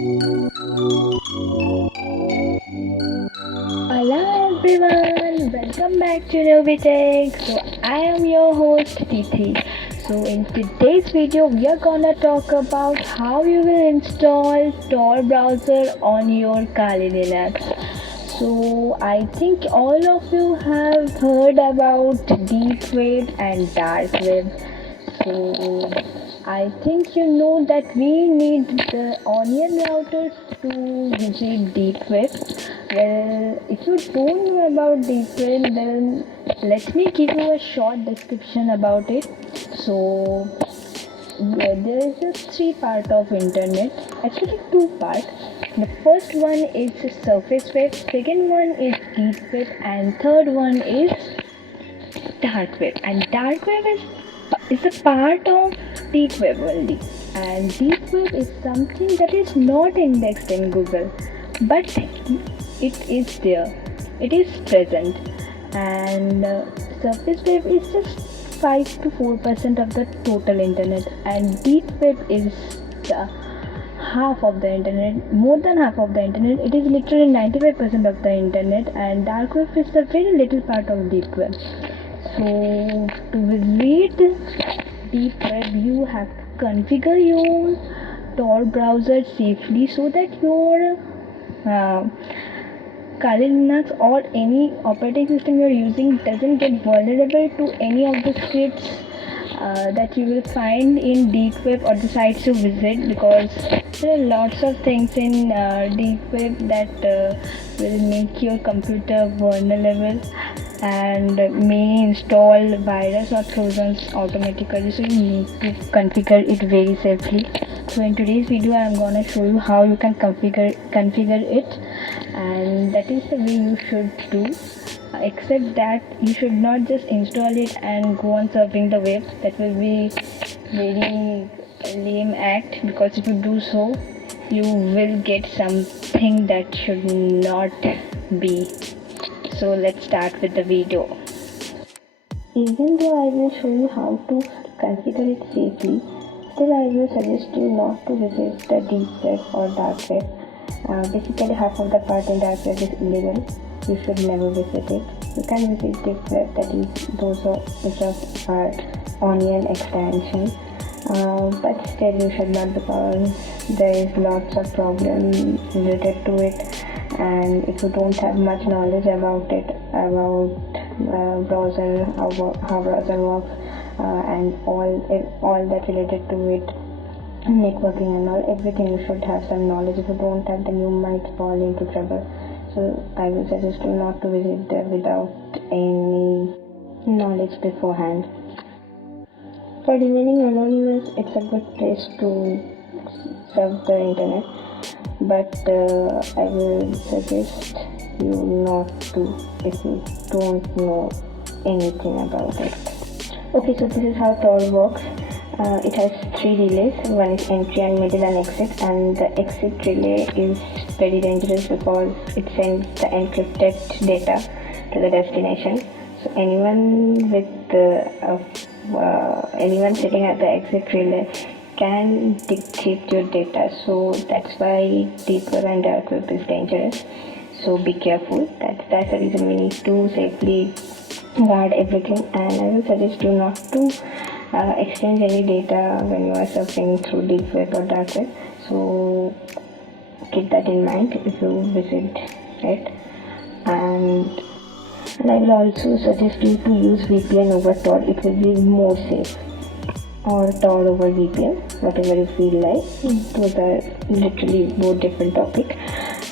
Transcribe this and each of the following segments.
Hello everyone, welcome back to Novitech. So I am your host Tithi. So in today's video we are gonna talk about how you will install Tor browser on your Kali Linux. So I think all of you have heard about deep web and dark web. So I think you know that we need the onion routers to visit deep web. Well, if you don't know about deep web, then let me give you a short description about it. So there is just three part of internet, actually two part. The first one is surface web, second one is deep web, and third one is dark web. And dark web is a part of deep web only, and deep web is something that is not indexed in Google, but it is there, it is present. And surface web is just 5 to 4% of the total internet, and deep web is the half of the internet, more than half of the internet. It is literally 95% of the internet, and dark web is a very little part of deep web. So to visit deep web, you have to configure your Tor browser safely so that your Kali Linux or any operating system you are using doesn't get vulnerable to any of the scripts that you will find in deep web or the sites you visit, because there are lots of things in deep web that will make your computer vulnerable and may install virus or trojans automatically, so you need to configure it very safely. So in today's video I am gonna show you how you can configure it, and that is the way you should do. Except that you should not just install it and go on surfing the web. That will be very lame act, because if you do so you will get something that should not be. So let's start with the video. Even though I will show you how to configure it safely, still I will suggest you not to visit the deep web or dark web. Basically half of the part in dark web is illegal. You should never visit it. You can visit deep web, that is those which are onion extension. But still you should not, because there is lots of problems related to it, and if you don't have much knowledge about it, about browser, how browser works, and all that related to it, networking and all, everything, you should have some knowledge. If you don't have, then you might fall into trouble. So I will suggest you not to visit there without any knowledge beforehand. For remaining anonymous, it's a good place to surf the internet, but I will suggest you not to if you don't know anything about it. Okay, so this is how Tor works. It has three relays. One is entry and middle and exit, and the exit relay is very dangerous because it sends the encrypted data to the destination. So anyone anyone sitting at the exit relay can decrypt your data. So that's why deep web and dark web is dangerous. So be careful. That's the reason we need to safely guard everything, and I will suggest you not to exchange any data when you are surfing through deep web or dark web. So keep that in mind if you visit it. And I will also suggest you to use VPN over Tor. It will be more safe, or Tor over VPN, whatever you feel like. Those are literally both different topics,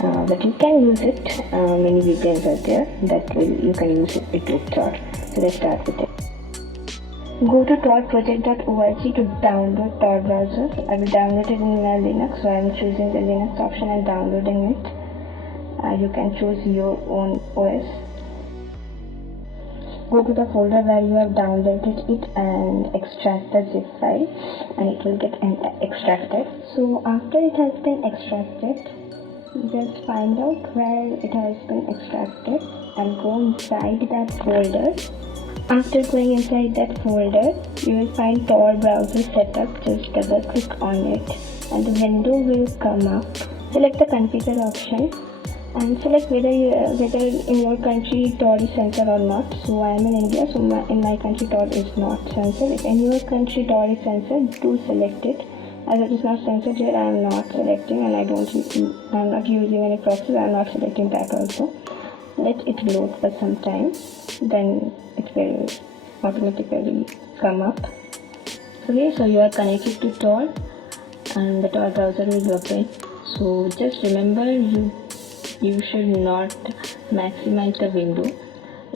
but you can use it. Many VPNs are there that you can use it with Tor. So let's start with it. Go to torproject.org to download Tor browser. I will download it in my Linux, so I am choosing the Linux option and downloading it. You can choose your own OS. Go to the folder where you have downloaded it and extract the zip file, and it will get extracted. So after it has been extracted, just find out where it has been extracted and go inside that folder. After going inside that folder, you will find Tor browser setup. Just double click on it and the window will come up Select the configure option and select whether in your country Tor is censored or not. So I am in India, so in my country Tor is not censored. If in your country Tor is censored, do select it. As it is not censored here, I am not selecting, and I am not using any proxies. I am not selecting that also. Let it load for some time, then it will automatically come up. Okay, so you are connected to Tor and the Tor browser will open. So just remember, you should not maximize the window.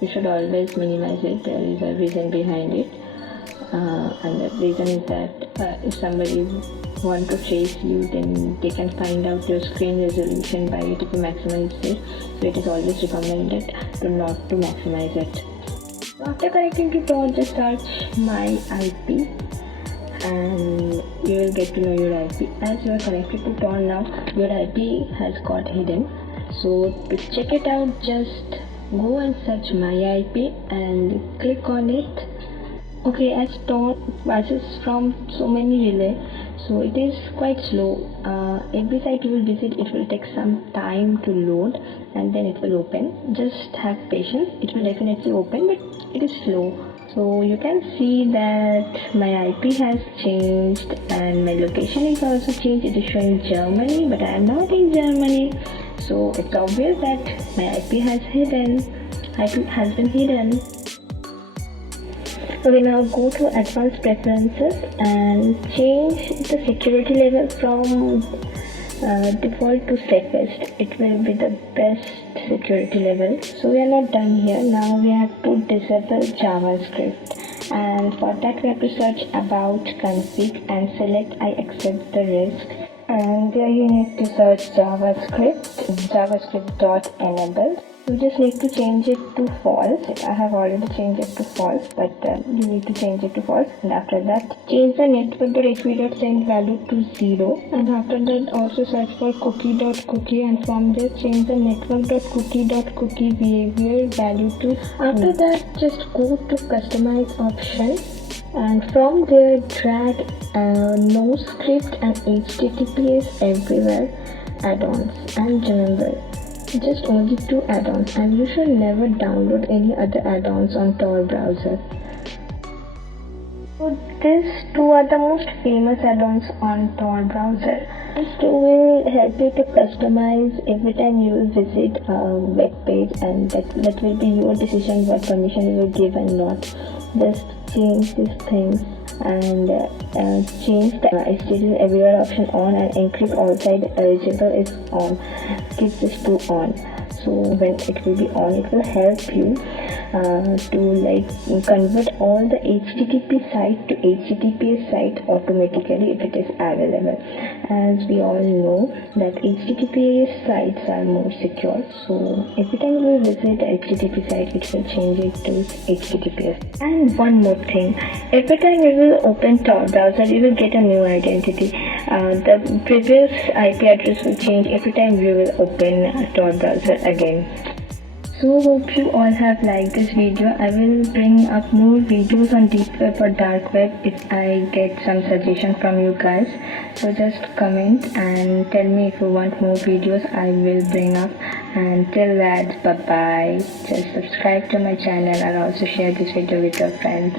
You should always minimize it. There is a reason behind it, and the reason is that if somebody want to trace you, then they can find out your screen resolution by it if you maximize it. So it is always recommended not to maximize it. So after connecting to Tor, just search my IP and you will get to know your IP. As you are connected to Tor now, your IP has got hidden. So to check it out, just go and search my IP and click on it. Okay, as Tor passes from so many relay, so it is quite slow. Every site you will visit, it will take some time to load and then it will open. Just have patience, it will definitely open, but it is slow. So you can see that my IP has changed and my location is also changed. It is showing Germany, but I am not in Germany. So it's obvious that my IP has been hidden. So we now go to advanced preferences and change the security level from default to safest. It will be the best security level. So we are not done here. Now we have to disable JavaScript, and for that we have to search about config and select I accept the risk, and there you need to search javascript.enable. You just need to change it to false. I have already changed it to false, but you need to change it to false. And after that, change the network.hv.send value to 0. And after that, also search for cookie.cookie, and from there change the network.cookie.cookie behavior value to. After that, just go to customize option, and from there drag no script and HTTPS everywhere add-ons, and remember, just only 2 add-ons, and you should never download any other add-ons on Tor browser. So these 2 are the most famous add-ons on Tor browser. These 2 will help you to customize every time you visit a web page, and that will be your decision what permission you will give and not. Just change these things and change the HTTP everywhere option on, and encrypt all site eligible is on. Keep this to on. So when it will be on, it will help you to convert all the HTTP site to HTTPS site automatically if it is available. As we all know that HTTPS sites are more secure, so every time you visit a HTTP site, it will change it to HTTPS. And one more thing, every time you will open Tor browser, you will get a new identity. The previous IP address will change every time you will open Tor browser again. So hope you all have liked this video. I will bring up more videos on deep web or dark web if I get some suggestion from you guys. So just comment and tell me if you want more videos. I will bring up. And till that, bye bye. Just subscribe to my channel and also share this video with your friends.